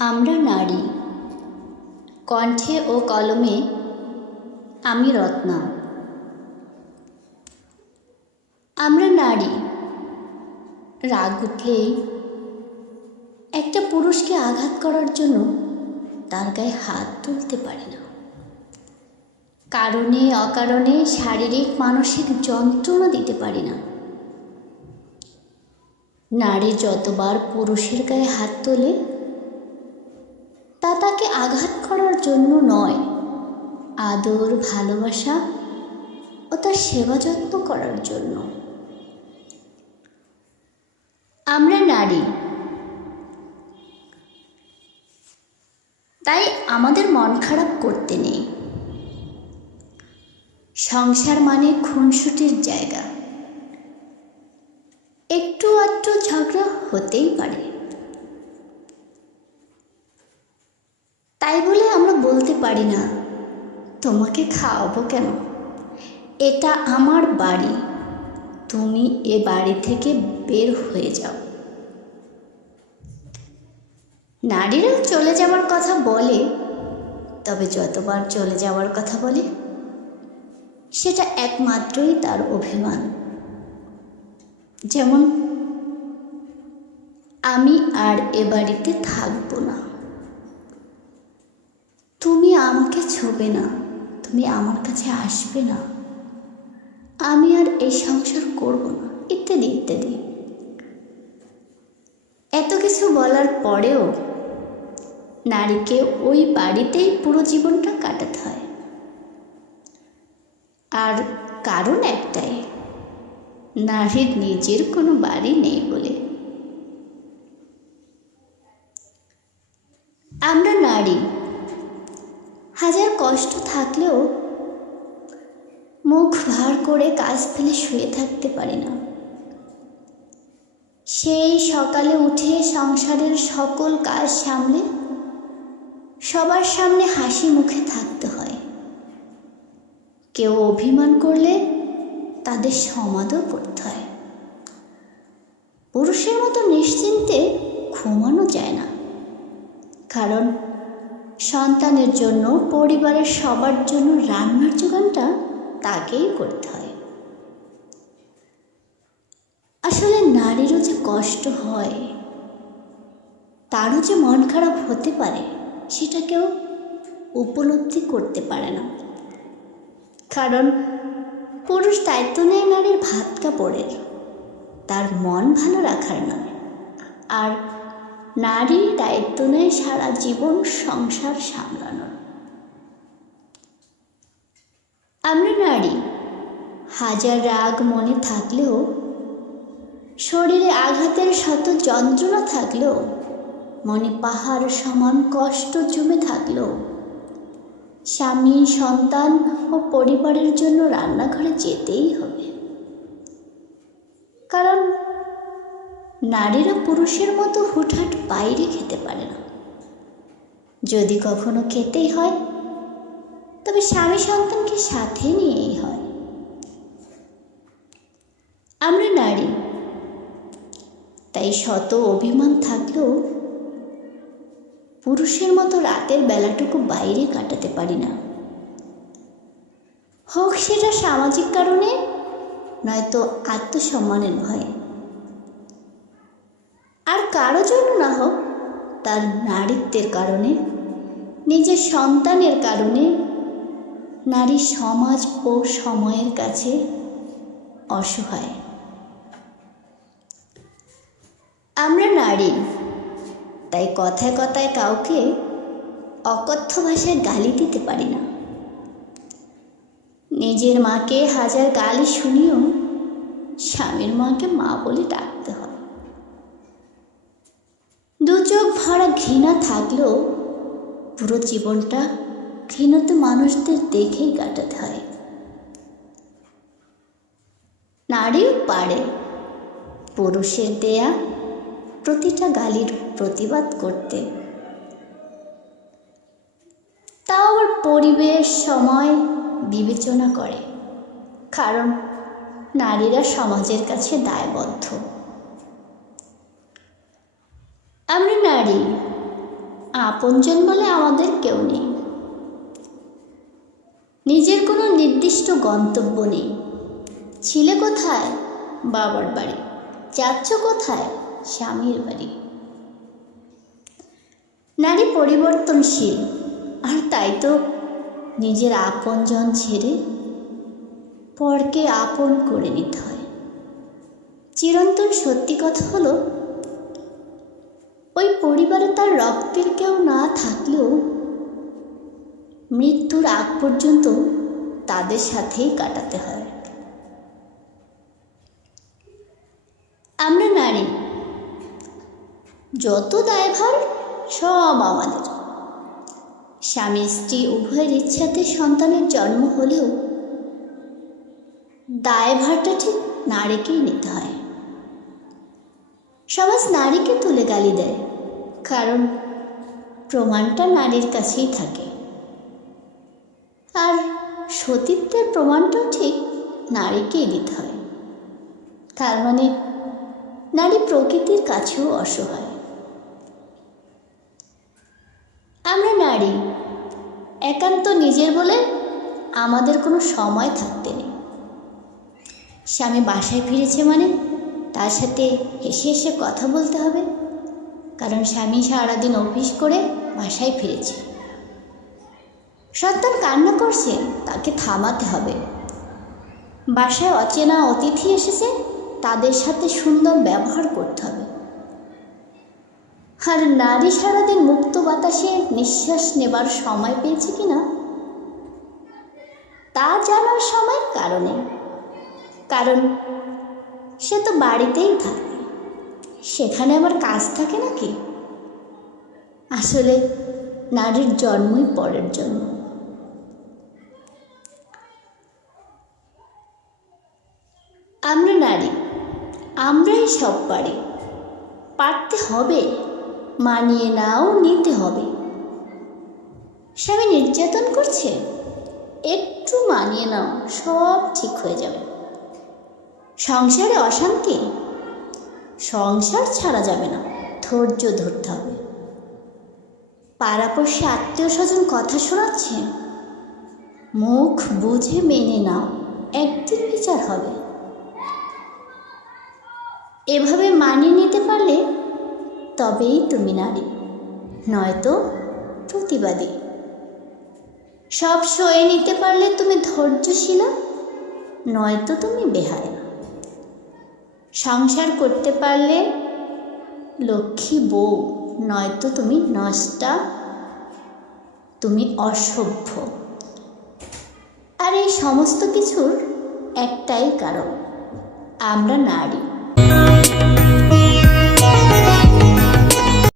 আমরা নারী। কণ্ঠে ও কলমে আমি রত্না। আমরা নারী। রাগ উঠলেই একটা পুরুষকে আঘাত করার জন্য তার গায়ে হাত তুলতে পারি না। কারণে অকারণে শারীরিক মানসিক যন্ত্রণা দিতে পারি না। নারী যতবার পুরুষের গায়ে হাত তোলে তা তাকে আঘাত করার জন্য নয়, আদর, ভালোবাসা ও তার সেবা যত্ন করার জন্য। আমরা নারী, তাই আমাদের মন খারাপ করতে নেই। সংসার মানে খুনসুটির জায়গা। একটু আধটু ঝগড়া হতেই পারে, তাই বলে আমরা বলতে পারি না তোমাকে খাওয়াবো কেন, এটা আমার বাড়ি, তুমি এ বাড়ি থেকে বের হয়ে যাও। নারীরাও চলে যাওয়ার কথা বলে, তবে যতবার চলে যাওয়ার কথা বলে সেটা একমাত্রই তার অভিমান। যেমন, আমি আর এ বাড়িতে থাকবো না, তুমি আমাকে ছোবে না, তুমি আমার কাছে আসবে না, আমি আর এই সংসার করব না, ইত্যাদি ইত্যাদি। এত কিছু বলার পরেও নারীকে ওই বাড়িতেই পুরো জীবনটা কাটাতে হয়। আর কারণ একটাই, নারীর নিজের কোনো বাড়ি নেই বলে। আমরা নারী, হাজার কষ্ট থাকলেও মুখ ভার করে কাজ ফেলে শুয়ে থাকতে পারি না। সেই সকালে উঠে সংসারের সকল কাজ সামলে সবার সামনে হাসি মুখে থাকতে হয়। কেউ অভিমান করলে তাদের সমাদর করতে হয়। পুরুষের মতো নিশ্চিন্তে ঘুমানো যায় না, কারণ সন্তানের জন্য, পরিবারের সবার জন্য রান্নার যোগানটা তাকেই করতে হয়। আসলে নারীরও যে কষ্ট হয়, তারও যে মন খারাপ হতে পারে, সেটা কেউ উপলব্ধি করতে পারে না। কারণ পুরুষ দায়িত্ব নেয় নারীর ভাত কাপড়ের, তার মন ভালো রাখার নয়। আর নারী দায়িত্ব নেয় সারা জীবন সংসার সামলানোর। আমরা নারী, হাজার রাগ মনে থাকলেও, শরীরে আঘাতের শত যন্ত্রণা থাকলেও, মনে পাহাড় সমান কষ্ট জমে থাকলেও, স্বামী, সন্তান ও পরিবারের জন্য রান্নাঘরে যেতেই হবে। কারণ নারীরা পুরুষের মতো হুটহাট বাইরে খেতে পারে না। যদি কখনো খেতেই হয়, তবে স্বামী সন্তানকে সাথে নিয়েই হয়। আমরা নারী, তাই শত অভিমান থাকলেও পুরুষের মতো রাতের বেলাটুকু বাইরে কাটাতে পারি না। হোক সেটা সামাজিক কারণে, নয়তো আত্মসম্মানের ভয়ে। আর কারো জন্য না হোক, তার নারীত্বের কারণে, নিজের সন্তানের কারণে নারী সমাজ ও সময়ের কাছে অসহায়। আমরা নারী, তাই কথায় কথায় কাউকে অকথ্য ভাষায় গালি দিতে পারি না। নিজের মাকে হাজার গালি শুনিও স্বামীর মাকে মা বলে ডাকতে হয়। দু চোখ ভরা ঘৃণা থাকলেও পুরো জীবনটা ঘৃণিত মানুষদের দেখেই কাটাতে হয়। নারীও পারে পুরুষের দেয়া প্রতিটা গালির প্রতিবাদ করতে, তাও আবার পরিবেশ, সময় বিবেচনা করে। কারণ নারীরা সমাজের কাছে দায়বদ্ধ। আমরা নারী, আপনজন বলে আমাদের কেউ নেই, নিজের কোনো নির্দিষ্ট গন্তব্য নেই। ছিলে কোথায়? বাবার বাড়ি। যাচ্ছ কোথায়? স্বামীর বাড়ি। নারী পরিবর্তনশীল, আর তাই তো নিজের আপনজন ছেড়ে পরকে আপন করে নিতে হয়। চিরন্তন সত্যি কথা হলো, ওই পরিবারে তার রক্তের কেউ না থাকলেও মৃত্যুর আগ পর্যন্ত তাদের সাথেই কাটাতে হয়। আমরা নারী, যত দায়ভার সব আমাদের। স্বামী স্ত্রী উভয়ের ইচ্ছাতে সন্তানের জন্ম হলেও দায়ভারটা ঠিক নারীকেই নিতে হয়। সমাজ নারীকে তুলে গালি দেয়, কারণ প্রমাণটা নারীর কাছেই থাকে, আর সতীত্বের প্রমাণটাও ঠিক নারীকেই দিতে হয়। তার মানে নারী প্রকৃতির কাছেও অসহায়। আমরা নারী, একান্ত নিজের বলে আমাদের কোনো সময় থাকতে নেই। স্বামী বাসায় ফিরেছে মানে তার সাথে হেসে হেসে কথা বলতে হবে, কারণ স্বামী সারাদিন অফিস করে বাসায় ফিরেছে। সন্তান কান্না করছে, তাকে থামাতে হবে। বাসায় অচেনা অতিথি এসেছে, তাদের সাথে সুন্দর ব্যবহার করতে হবে। আর নারী সারাদিন মুক্ত বাতাসে নিঃশ্বাস নেবার সময় পেয়েছে কিনা তা জানার সময় কারণে, কারণ সে তো বাড়িতেই থাকে, সেখানে আবার কাজ থাকে নাকি? আসলে নারীর জন্মই পরের জন্য। আমরা নারী, আমরাই সব পারি। পারতে হবে, মানিয়ে নাও, নিতে হবে। স্বামী নির্যাতন করছে, একটু মানিয়ে নাও, সব ঠিক হয়ে যাবে। সংসারে অশান্তি, সংসার ছাড়া যাবে না, ধৈর্য ধরতে হবে। পাড়াপড়শি আত্মীয় স্বজন কথা শোনাচ্ছে, মুখ বুঝে মেনে নাও, একদিন বিচার হবে। এভাবে মানিয়ে নিতে পারলে তবেই তুমি নারী, নয়তো প্রতিবাদী। সব সয়ে নিতে পারলে তুমি ধৈর্যশীলা, নয়তো তুমি বেহায়া। সংসার করতে পারলে লক্ষ্মী বউ, নয়তো তুমি নষ্টা, তুমি অসভ্য। আর এই সমস্ত কিছুর একটাই কারণ, আমরা নারী।